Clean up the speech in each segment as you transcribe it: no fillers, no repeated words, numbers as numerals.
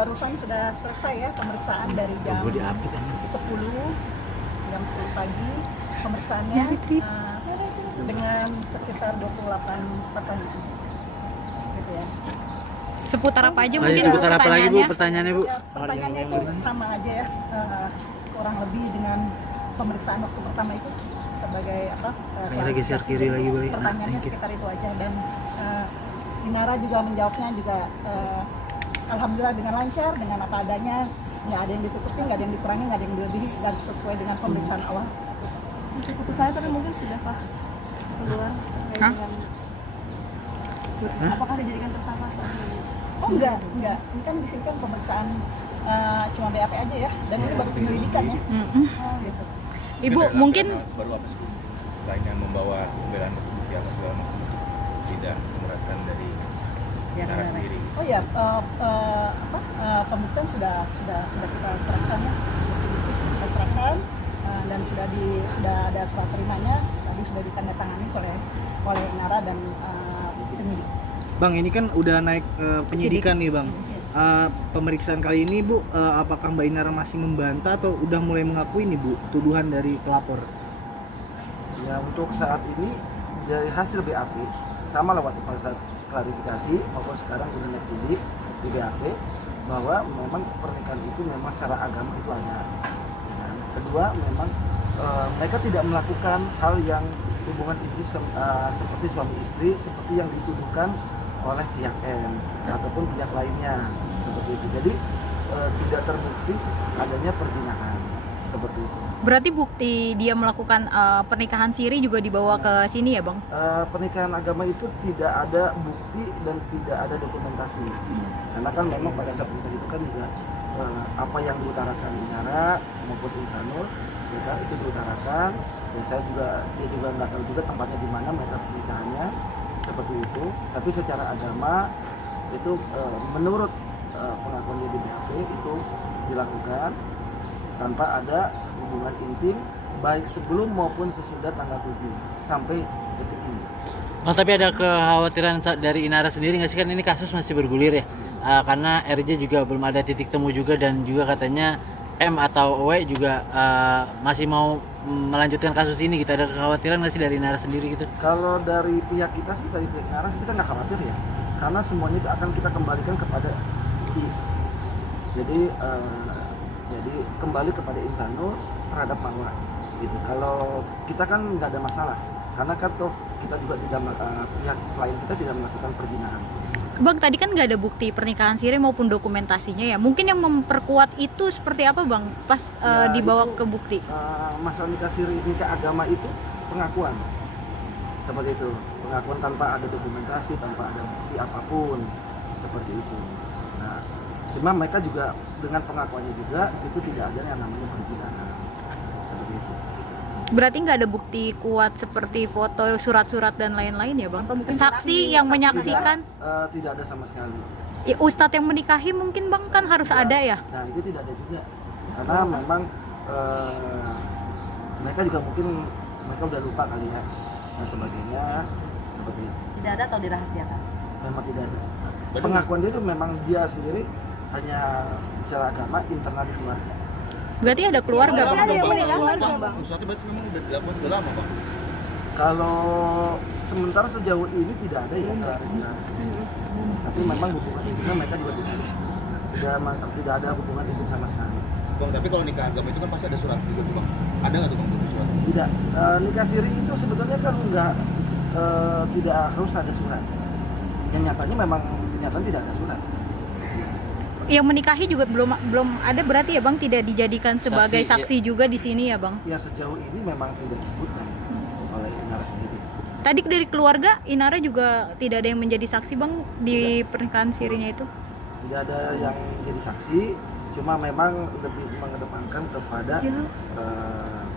barusan sudah selesai ya pemeriksaan dari jam 10 pagi pemeriksaannya dengan sekitar 28 pertanyaan gitu ya. Seputar apa aja mungkin seputar apa lagi Bu pertanyaannya? pertanyaannya Bu? Ya, pertanyaannya itu sama aja ya, kurang lebih dengan pemeriksaan waktu pertama itu sebagai apa? Kita geser kiri lagi boleh. Pertanyaannya sekitar itu aja dan Inara juga menjawabnya juga alhamdulillah dengan lancar, dengan apa adanya, nggak ada yang ditutupi, nggak ada yang dikurangi, nggak ada yang dilebihi dan sesuai dengan pemeriksaan awal. Keputusannya tapi mungkin sudah Pak keluar dengan apakah dijadikan tersangka? Oh enggak. Ini kan di sini kan pemeriksaan cuma BAP aja ya, dan ini baru penyelidikan ya. Gitu. Ibu mungkin baru apa sih selain yang membawa pembelaan bukti apa segala macam tidak memberatkan dari Inara sendiri. Oh ya, pembuktian sudah kita serahkan ya, bukti sudah kita serahkan dan sudah ada serah terimanya, tadi sudah ditandatangani oleh Inara dan penyidik. Bang, ini kan udah naik penyidikan nih Bang. Pemeriksaan kali ini Bu, apakah Mbak Inara masih membantah atau udah mulai mengakui nih Bu tuduhan dari pelapor? Ya untuk saat ini dari hasil BAP sama lah waktu pada saat klarifikasi maupun sekarang di sidik di BAP bahwa memang pernikahan itu memang secara agama itu ada. Dan kedua memang mereka tidak melakukan hal yang hubungan intim seperti suami istri seperti yang dituduhkan oleh pihak M ataupun pihak lainnya seperti itu. Jadi tidak terbukti adanya perzinahan seperti itu. berarti bukti dia melakukan pernikahan siri juga dibawa ke sini ya Bang? Pernikahan agama itu tidak ada bukti dan tidak ada dokumentasi. Karena kan memang pada saat pernikahan itu kan juga apa yang diutarakan Inara maupun Insanul itu diutarakan. Ya, dia juga nggak tahu juga tempatnya di mana mereka pernikahannya seperti itu. Tapi secara agama itu menurut pengakuan dia di BAP itu dilakukan tanpa ada hubungan intim baik sebelum maupun sesudah tanggal 7 sampai detik ini. Oh, tapi ada kekhawatiran dari Inara sendiri nggak sih, kan ini kasus masih bergulir ya? Karena RJ juga belum ada titik temu juga dan juga katanya M atau W juga masih mau melanjutkan kasus ini. Kita ada kekhawatiran nggak sih dari Inara sendiri gitu? Kalau dari pihak kita sih, dari pihak Inara kita nggak khawatir ya, karena semuanya itu akan kita kembalikan kepada I. Jadi kembali kepada Insanul terhadap Marwah gitu. Kalau kita kan nggak ada masalah karena kan toh kita juga tidak pihak klien kita tidak melakukan perzinahan. Bang, tadi kan nggak ada bukti pernikahan siri maupun dokumentasinya ya. Mungkin yang memperkuat itu seperti apa Bang pas dibawa ke bukti? Masalah nikah siri, nikah agama itu pengakuan seperti itu, pengakuan tanpa ada dokumentasi, tanpa ada bukti apapun seperti itu. Nah, cuma mereka juga dengan pengakuannya juga itu tidak ada yang namanya perzinahan seperti itu. Berarti nggak ada bukti kuat seperti foto, surat-surat dan lain-lain ya Bang? Saksi yang menyaksikan? Tidak ada sama sekali. Ya, Ustadz yang menikahi mungkin Bang kan harus ada ya? Nah itu tidak ada juga karena memang mereka juga mungkin mereka udah lupa kali ya dan sebagainya seperti itu. Tidak ada atau dirahasiakan? Memang tidak ada. Pengakuan dia itu memang dia sendiri hanya secara agama internal di keluarga. Berarti ada keluarga Bang? Ada yang meninggalkan Bang? Usaha berarti memang udah dilakukan sudah lama Bang? Kalau sementara sejauh ini tidak ada yang tapi memang hubungan intimnya mereka juga tidak ada hubungan intim sama sekali. Bang, tapi kalau nikah agama itu kan pasti ada surat juga tuh Bang. Ada nggak tuh Bang surat? Tidak. Nikah siri itu sebetulnya kan tidak harus ada surat. Yang nyatanya memang kenyataan tidak ada surat. Yang menikahi juga belum ada berarti ya Bang, tidak dijadikan sebagai saksi juga di sini ya Bang? Ya sejauh ini memang tidak disebutkan oleh Inara sendiri. Tadi dari keluarga Inara juga tidak ada yang menjadi saksi Bang di pernikahan sirinya itu? Tidak ada yang jadi saksi, cuma memang lebih mengedepankan kepada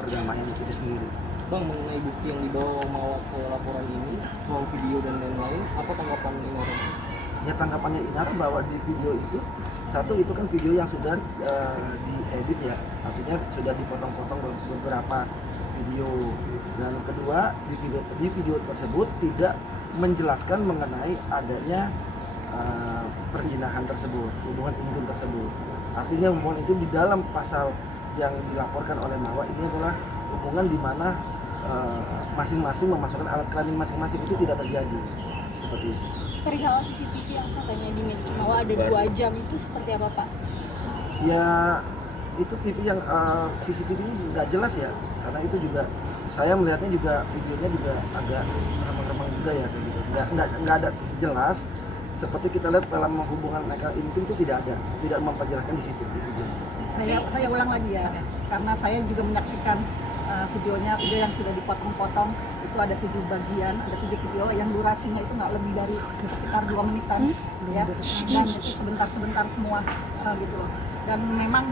perdamaian itu sendiri. Bang, mengenai bukti yang dibawa mau ke laporan ini soal video dan lain-lain, apa tanggapan Inara? Ya tanggapannya Inara bahwa di video itu, satu itu kan video yang sudah diedit ya, artinya sudah dipotong-potong beberapa video, dan kedua di video tersebut tidak menjelaskan mengenai adanya perzinahan tersebut, hubungan intim tersebut. Artinya hubungan itu di dalam pasal yang dilaporkan oleh Mawa ini adalah hubungan di mana masing-masing memasukkan alat kelamin masing-masing, itu tidak terjadi seperti itu. Perihal CCTV yang katanya dimiliki Mawa ada 2 jam itu seperti apa Pak? Ya itu TV yang CCTV ini nggak jelas ya, karena itu juga saya melihatnya juga videonya juga agak remang-remang juga ya kayak gitu. Nggak ada jelas seperti kita lihat dalam hubungan mereka intim itu tidak memperjelaskan di situ di video. Saya ulang lagi ya, karena saya juga menyaksikan videonya, video yang sudah dipotong-potong itu ada 7 bagian, ada 7 video yang durasinya itu nggak lebih dari sekitar 2 menitan, gitu ya, dan itu sebentar-sebentar semua gitu loh. Dan memang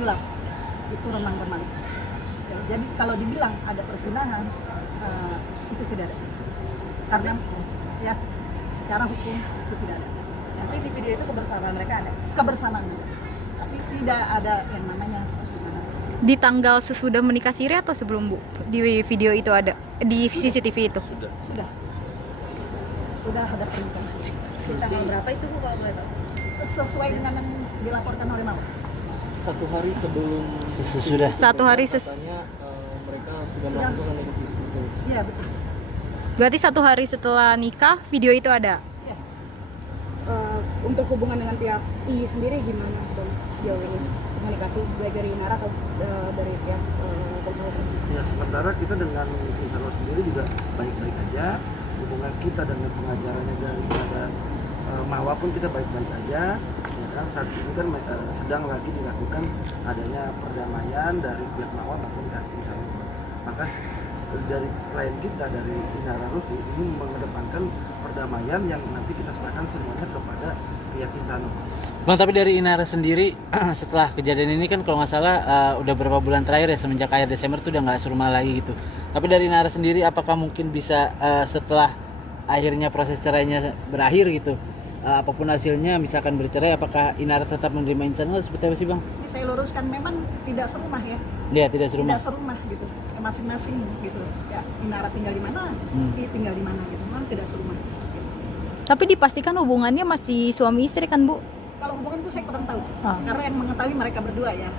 gelap, itu remang-remang. Ya, jadi kalau dibilang ada perzinahan itu tidak ada, karena ya secara hukum itu tidak ada. Tapi di video itu kebersamaan mereka ada, kebersamaan juga. Tapi tidak ada yang namanya perzinahan. Di tanggal sesudah menikah siri atau sebelum Bu? Di video itu ada, di CCTV itu? Sudah ada pernikahan. Di tanggal berapa itu Bu kalau boleh tahu? Sesuai dengan yang dilaporkan oleh Mawa. 1 hari sebelum Sesudah. 1 hari katanya mereka sudah Sudah. melakukan negosiasi itu. Iya betul. Berarti 1 hari setelah nikah video itu ada? Ya. Untuk hubungan dengan pihak I sendiri gimana Bang sejauh ini? Komunikasi baik dari Inara atau dari pihak konsultan? Ya sementara kita dengan Insano sendiri juga baik-baik aja. Hubungan kita dengan pengajarannya daripada Mawa pun kita baik-baik aja. Ya kan saat ini kan sedang lagi dilakukan adanya perdamaian dari pihak Mawa maupun pihak Insano. Maka dari klien kita dari Inara Rusli ini mengedepankan perdamaian yang nanti kita serahkan semuanya kepada pihak Insano. Bang, tapi dari Inara sendiri setelah kejadian ini kan kalau nggak salah udah berapa bulan terakhir ya, semenjak akhir Desember tuh udah nggak serumah lagi gitu. Tapi dari Inara sendiri apakah mungkin bisa setelah akhirnya proses cerainya berakhir gitu, apapun hasilnya misalkan bercerai, apakah Inara tetap menerima Insano seperti apa sih Bang? Ini saya luruskan, memang tidak serumah ya. Dia tidak serumah. Tidak serumah gitu. Ya, masing-masing gitu. Ya Inara tinggal di mana, I tinggal di mana gitu. Memang tidak serumah. Gitu. Tapi dipastikan hubungannya masih suami istri kan Bu? Kalau hubungan itu saya kurang tahu. Karena yang mengetahui mereka berdua ya.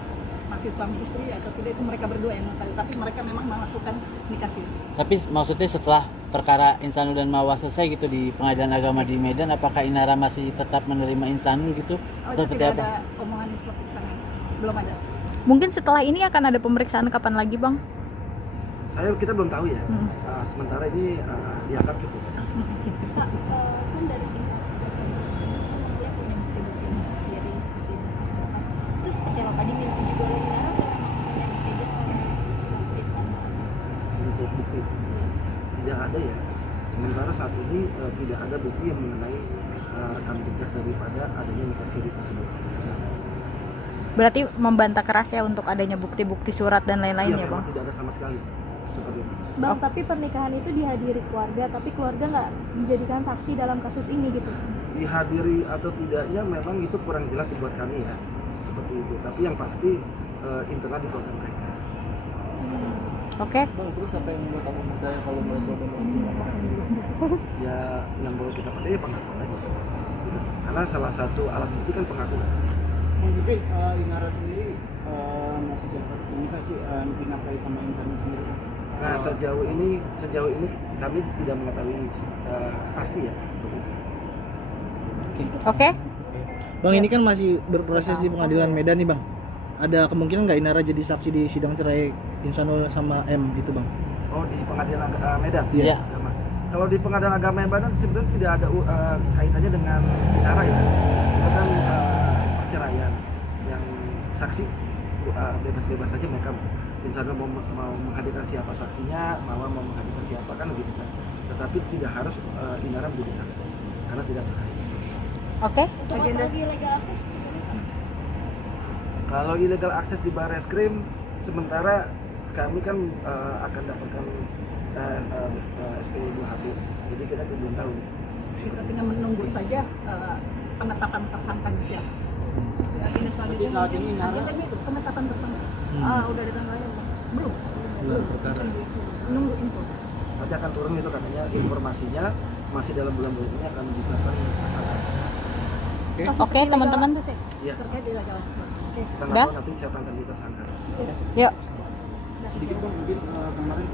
Masih suami istri atau tidak itu mereka berdua yang mengetahui. Tapi mereka memang melakukan nikah siri. Tapi maksudnya setelah perkara Insano dan Mawa selesai gitu di Pengadilan Agama di Medan, apakah Inara masih tetap menerima Insano gitu? Oh, Atau itu seperti tidak apa? ada omongan seperti itu sana. Belum ada. Mungkin setelah ini akan ada pemeriksaan kapan lagi Bang? Kita belum tahu ya. Sementara ini dianggap cukup. Pak, kan dari pihak dia punya bukti-bukti siri seperti itu. Itu seperti apa? Dimiliki juga oleh Inara atau yang dipegang oleh Insano? Untuk bukti tidak ada ya. Sementara saat ini tidak ada bukti yang mengenai rekam jejak daripada adanya nikah siri tersebut. Berarti membantah keras ya untuk adanya bukti-bukti surat dan lain-lain ya memang Bang? tidak ada sama sekali seperti itu. Bang, tapi pernikahan itu dihadiri keluarga, tapi keluarga nggak dijadikan saksi dalam kasus ini gitu. Dihadiri atau tidaknya memang itu kurang jelas buat kami ya, seperti itu. Tapi yang pasti internal di keluarga mereka. Oke. Bang, terus apa yang membuat kamu percaya kalau mereka udah Ya yang perlu kita percaya ya pengakuan aja. Karena salah satu alat bukti kan pengakuan. mungkin Inara sendiri masih dapat komunikasi sih dinafkahi sama Insano sendiri. Nah sejauh ini kami tidak mengetahui pasti ya. Oke. Bang, ini kan masih berproses di Pengadilan Medan nih Bang. Ada kemungkinan nggak Inara jadi saksi di sidang cerai Insano sama M itu Bang? Oh di Pengadilan Medan? Iya. Agama. Kalau di Pengadilan Agama Medan sebenarnya tidak ada kaitannya dengan Inara ya. Itu kan perceraian yang saksi bebas-bebas saja mereka. Insano mau menghadirkan siapa saksinya, Mawa mau menghadirkan siapa kan begitu kan. Tetapi tidak harus Inara menjadi saksi karena tidak terkait. Oke. Untuk operasi legal access seperti apa? Kalau illegal akses di Barreskrim, sementara kami kan akan dapatkan SPI 2HP, jadi kita belum tahu. Kita tinggal menunggu saja penetapan tersangka di siapa. Jadi saat ini Inara Agendanya itu penetapan tersangka. Udah ada tanggalnya Bang? Belum. perkara. Menunggu info. Nanti akan turun itu katanya informasinya masih dalam bulan-bulan ini akan ditetapkan tersangka. Oke, teman-teman. Ya, terkait illegal access. Oke. kita Udah? nggak tahu nanti siapa yang akan ditersangka. Yuk. Sedikit dong mungkin kemarin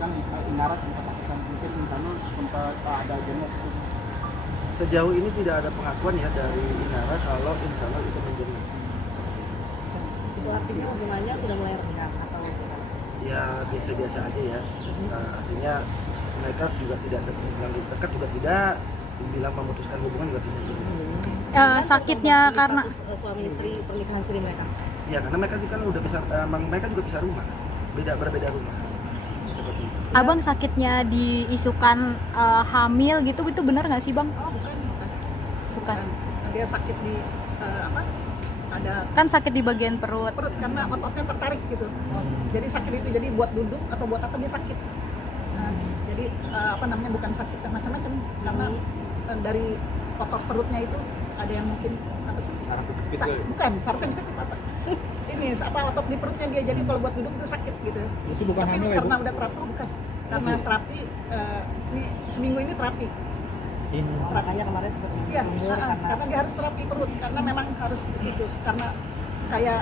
kan Inara sempat lakukan mungkin Insanul sempat ada demo. Sejauh ini tidak ada pengakuan ya dari Inara kalau Insanul itu menjerit. Itu artinya hubungannya sudah mulai renggang atau Ya biasa-biasa aja ya. Artinya mereka juga tidak bilang dekat juga tidak, dibilang memutuskan hubungan juga tidak. Sakitnya karena suami istri pernikahan siri mereka. Ya karena mereka kan udah bisa, mereka juga bisa rumah, berbeda rumah. Seperti itu. Abang sakitnya diisukan hamil gitu, itu benar nggak sih bang? Oh bukan. Bukan. Dia sakit di apa? Ada Kan sakit di bagian perut. perut karena ototnya tertarik gitu. Jadi sakit itu jadi buat duduk atau buat apa dia sakit. Jadi apa namanya bukan sakit yang macam-macam karena dari otot perutnya itu ada yang mungkin apa sih? Bukan, sarafnya jepit apa? Ini apa otot di perutnya dia jadi kalau buat duduk itu sakit gitu. Itu bukan Tapi hamil ya, karena Bu? udah terapi bukan. Karena terapi ini seminggu ini terapi. Makanya kemarin seperti itu. Iya, karena dia harus terapi perut karena memang harus begitu karena kayak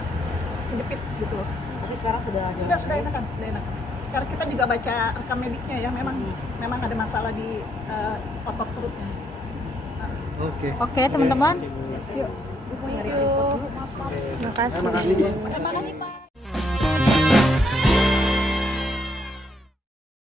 kejepit gitu. Tapi sekarang sudah Sudah enakan. Karena kita juga baca rekam mediknya ya memang ada masalah di otot perutnya. Oke, teman-teman. Yuk. Terima kasih. Terima kasih. Terima kasih, Pak.